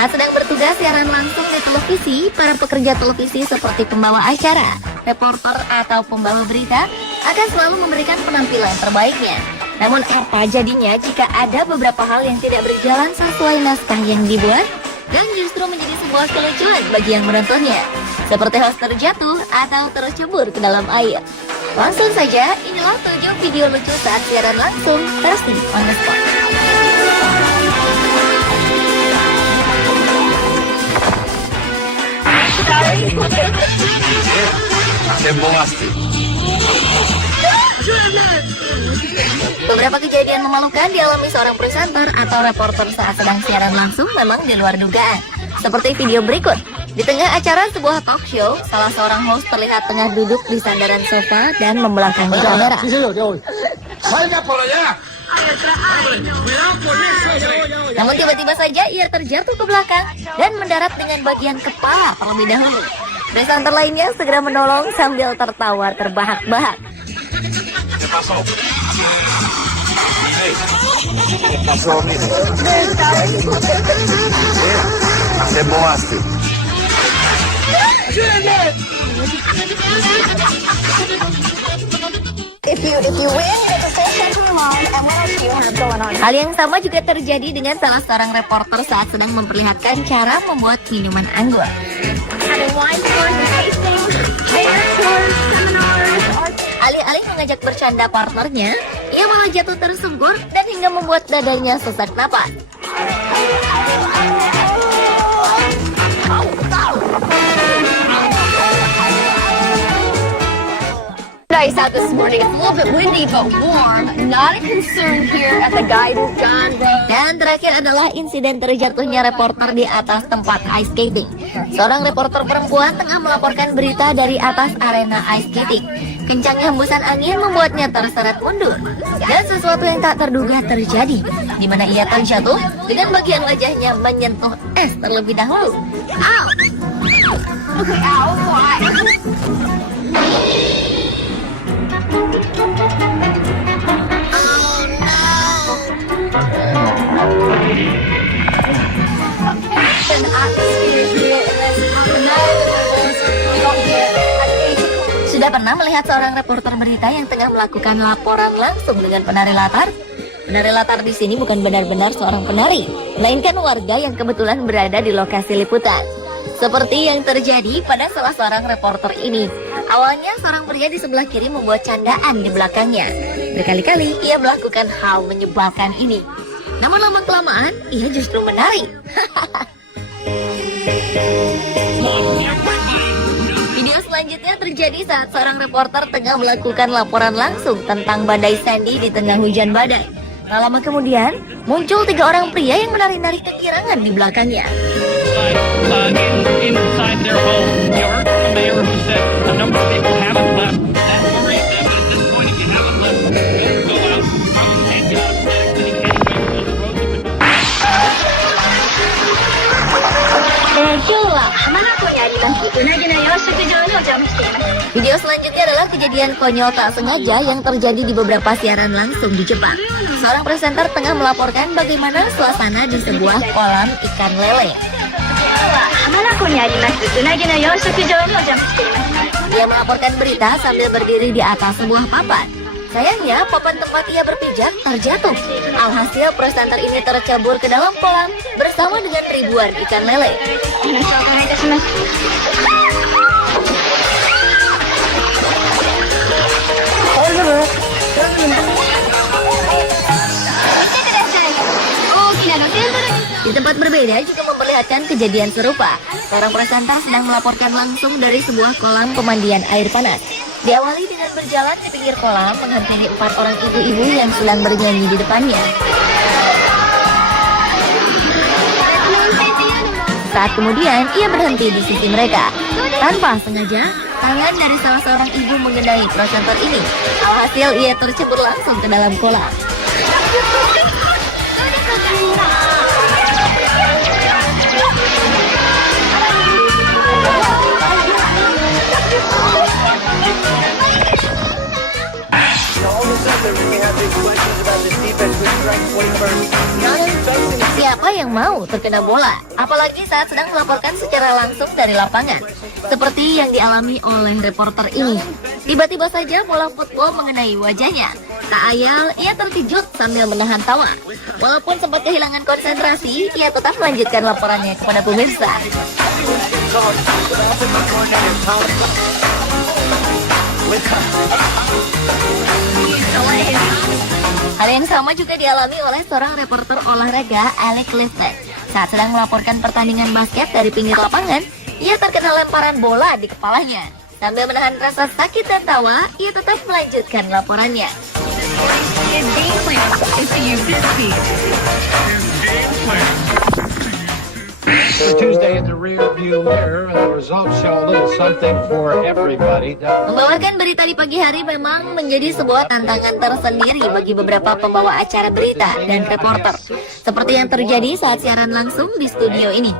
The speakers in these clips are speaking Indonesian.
Saat sedang bertugas siaran langsung di televisi, para pekerja televisi seperti pembawa acara, reporter, atau pembawa berita akan selalu memberikan penampilan terbaiknya. Namun apa jadinya jika ada beberapa hal yang tidak berjalan sesuai naskah yang dibuat dan justru menjadi sebuah kelucuan bagi yang menontonnya, seperti host terjatuh atau tercebur ke dalam air. Langsung saja, inilah 7 video lucu saat siaran langsung versi on the spot. Beberapa kejadian memalukan dialami seorang presenter atau reporter saat sedang siaran langsung memang di luar dugaan. Seperti video berikut. Di tengah acara sebuah talk show, salah seorang host terlihat tengah duduk di sandaran sofa dan membelakangi kamera. Namun tiba-tiba saja ia terjatuh ke belakang dan mendarat dengan bagian kepala terlebih dahulu. Presenter lainnya segera menolong sambil tertawa terbahak-bahak. Hal yang sama juga terjadi dengan salah seorang reporter saat sedang memperlihatkan cara membuat minuman anggur. Alih-alih mengajak bercanda partnernya, ia malah jatuh tersungkur dan hingga membuat dadanya sesak napas. Nice out this morning. It's a little bit windy but warm. Not a concern here at the Guiding John Road. Dan terakhir adalah insiden terjatuhnya reporter di atas tempat ice skating. Seorang reporter perempuan tengah melaporkan berita dari atas arena ice skating. Kencangnya hembusan angin membuatnya terseret mundur. Dan sesuatu yang tak terduga terjadi, di mana ia terjatuh dengan bagian wajahnya menyentuh es terlebih dahulu. Ow! Okay, ow, why? Sudah pernah melihat seorang reporter berita yang tengah melakukan laporan langsung dengan penari latar? Penari latar di sini bukan benar-benar seorang penari, melainkan warga yang kebetulan berada di lokasi liputan. Seperti yang terjadi pada salah seorang reporter ini. Awalnya seorang pria di sebelah kiri membuat candaan di belakangnya. Berkali-kali ia melakukan hal menyebalkan ini. Namun lama-kelamaan ia justru menari. Video selanjutnya terjadi saat seorang reporter tengah melakukan laporan langsung tentang badai Sandy di tengah hujan badai. Tak lama kemudian, muncul 3 orang pria yang menari-nari kekirangan di belakangnya. Inside their home, you heard from the mayor who said a number of people haven't left. That worries them, but at this point, if you haven't left, go out. Can't get out of Atlantic City anyway because the roads have been. Video selanjutnya adalah kejadian konyol tak sengaja yang terjadi di beberapa siaran langsung di Jepang. Seorang presenter tengah melaporkan bagaimana suasana di sebuah kolam ikan lele. Ia melaporkan berita sambil berdiri di atas sebuah papan. Sayangnya, papan tempat ia berpijak terjatuh. Alhasil, presenter ini tercebur ke dalam kolam bersama dengan ribuan ikan lele. Di tempat berbeda juga memperlihatkan kejadian serupa. Seorang presenter sedang melaporkan langsung dari sebuah kolam pemandian air panas. Diawali dengan berjalan di pinggir kolam menghampiri 4 orang ibu-ibu yang sedang bernyanyi di depannya. Saat kemudian ia berhenti di sisi mereka. Tanpa sengaja, tangan dari salah seorang ibu mengenai presenter ini. Hasil ia tercebur langsung ke dalam kolam. All of a sudden, we have these questions about this defense, which ranks 21st. Not in Siapa yang mau terkena bola? Apalagi saat sedang melaporkan secara langsung dari lapangan. Seperti yang dialami oleh reporter ini. Tiba-tiba saja bola football mengenai wajahnya. Tak ayal, ia terkejut sambil menahan tawa. Walaupun sempat kehilangan konsentrasi, ia tetap melanjutkan laporannya kepada pemirsa. Hal yang sama juga dialami oleh seorang reporter olahraga, Alex Lifted. Saat sedang melaporkan pertandingan basket dari pinggir lapangan, ia terkena lemparan bola di kepalanya. Sambil menahan rasa sakit dan tawa, ia tetap melanjutkan laporannya. Tuesday in the rear view mirror, the results show a little something for everybody. Membawakan berita di pagi hari memang menjadi sebuah tantangan tersendiri bagi beberapa pembawa acara berita dan reporter. Seperti yang terjadi saat siaran langsung di studio ini.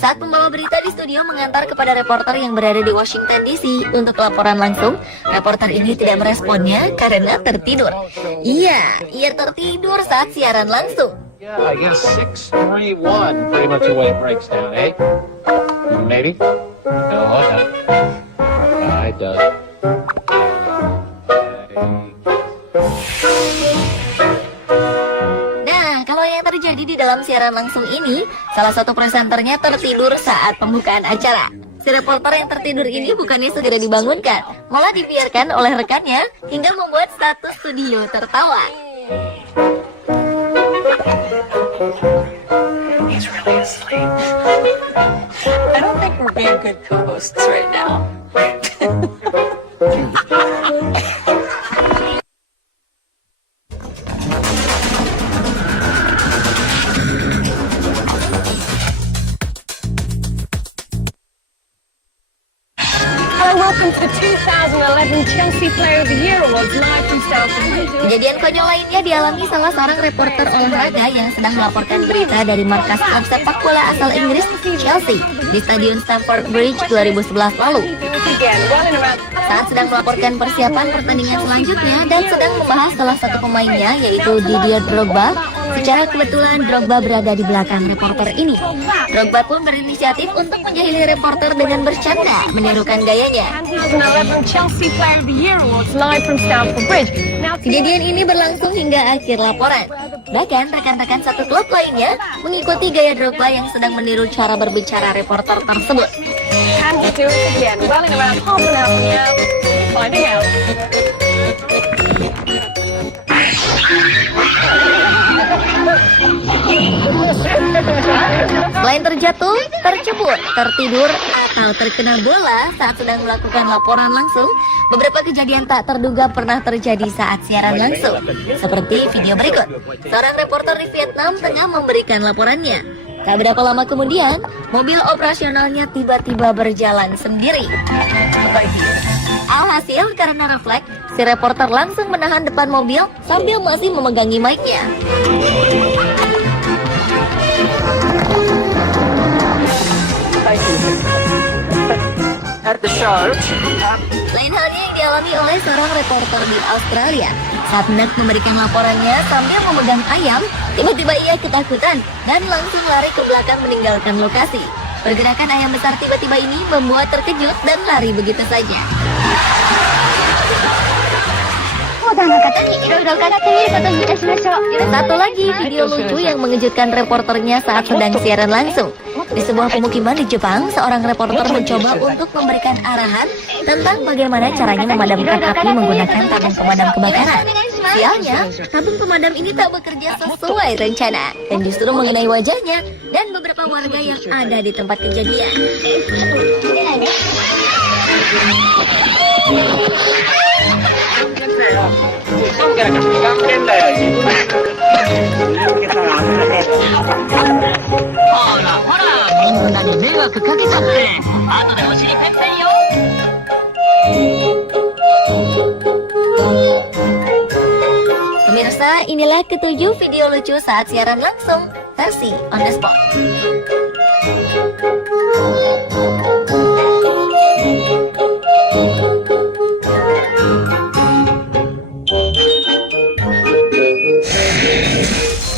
Saat pembawa berita di studio mengantar kepada reporter yang berada di Washington DC untuk laporan langsung, reporter ini tidak meresponnya karena tertidur. Iya, ia tertidur saat siaran langsung. Yeah, I guess 6-3-1, pretty much the way it breaks down, eh? Maybe? No, no. It does. Nah, kalau yang terjadi di dalam siaran langsung ini, salah satu presenternya tertidur saat pembukaan acara. Si reporter yang tertidur ini bukannya segera dibangunkan, malah dibiarkan oleh rekannya hingga membuat status studio tertawa. He's really asleep. I don't think we're being good co-hosts right now. Hello, welcome to the 2011 Chelsea Player of the Year Awards live from Stamford Bridge. Kejadian konyol lainnya dialami salah seorang reporter olahraga yang sedang melaporkan berita dari markas klub sepak bola asal Inggris, Chelsea, di Stadion Stamford Bridge 2011 lalu. Saat sedang melaporkan persiapan pertandingan selanjutnya dan sedang membahas salah satu pemainnya, yaitu Didier Drogba, secara kebetulan Drogba berada di belakang reporter ini. Drogba pun berinisiatif untuk menjahili reporter dengan bercanda, menirukan gayanya. 2011 Chelsea Player of the Year Awards live from Stamford Bridge. Now, Kejadian ini berlangsung hingga akhir laporan. Bahkan rekan-rekan satu klub lainnya mengikuti gaya Drogba yang sedang meniru cara berbicara reporter tersebut. can he do it again? Well, in around half an hour now, finding out. Selain terjatuh, tercebur, tertidur, atau terkena bola saat sedang melakukan laporan langsung, beberapa kejadian tak terduga pernah terjadi saat siaran langsung. Seperti video berikut, seorang reporter di Vietnam tengah memberikan laporannya. Tak berapa lama kemudian, mobil operasionalnya tiba-tiba berjalan sendiri. Alhasil, karena refleks, si reporter langsung menahan depan mobil sambil masih memegangi mic-nya. Lain halnya yang dialami oleh seorang reporter di Australia. Saat hendak memberikan laporannya sambil memegang ayam, tiba-tiba ia ketakutan dan langsung lari ke belakang meninggalkan lokasi. Pergerakan ayam besar tiba-tiba ini membuat terkejut dan lari begitu saja. Satu lagi video lucu yang mengejutkan reporternya saat sedang siaran langsung. Di sebuah pemukiman di Jepang, seorang reporter mencoba untuk memberikan arahan tentang bagaimana caranya memadamkan api menggunakan tabung pemadam kebakaran. Sialnya, tabung pemadam ini tak bekerja sesuai rencana dan justru mengenai wajahnya dan beberapa warga yang ada di tempat kejadian. Pemirsa, inilah ketujuh video lucu saat siaran langsung versi on the spot.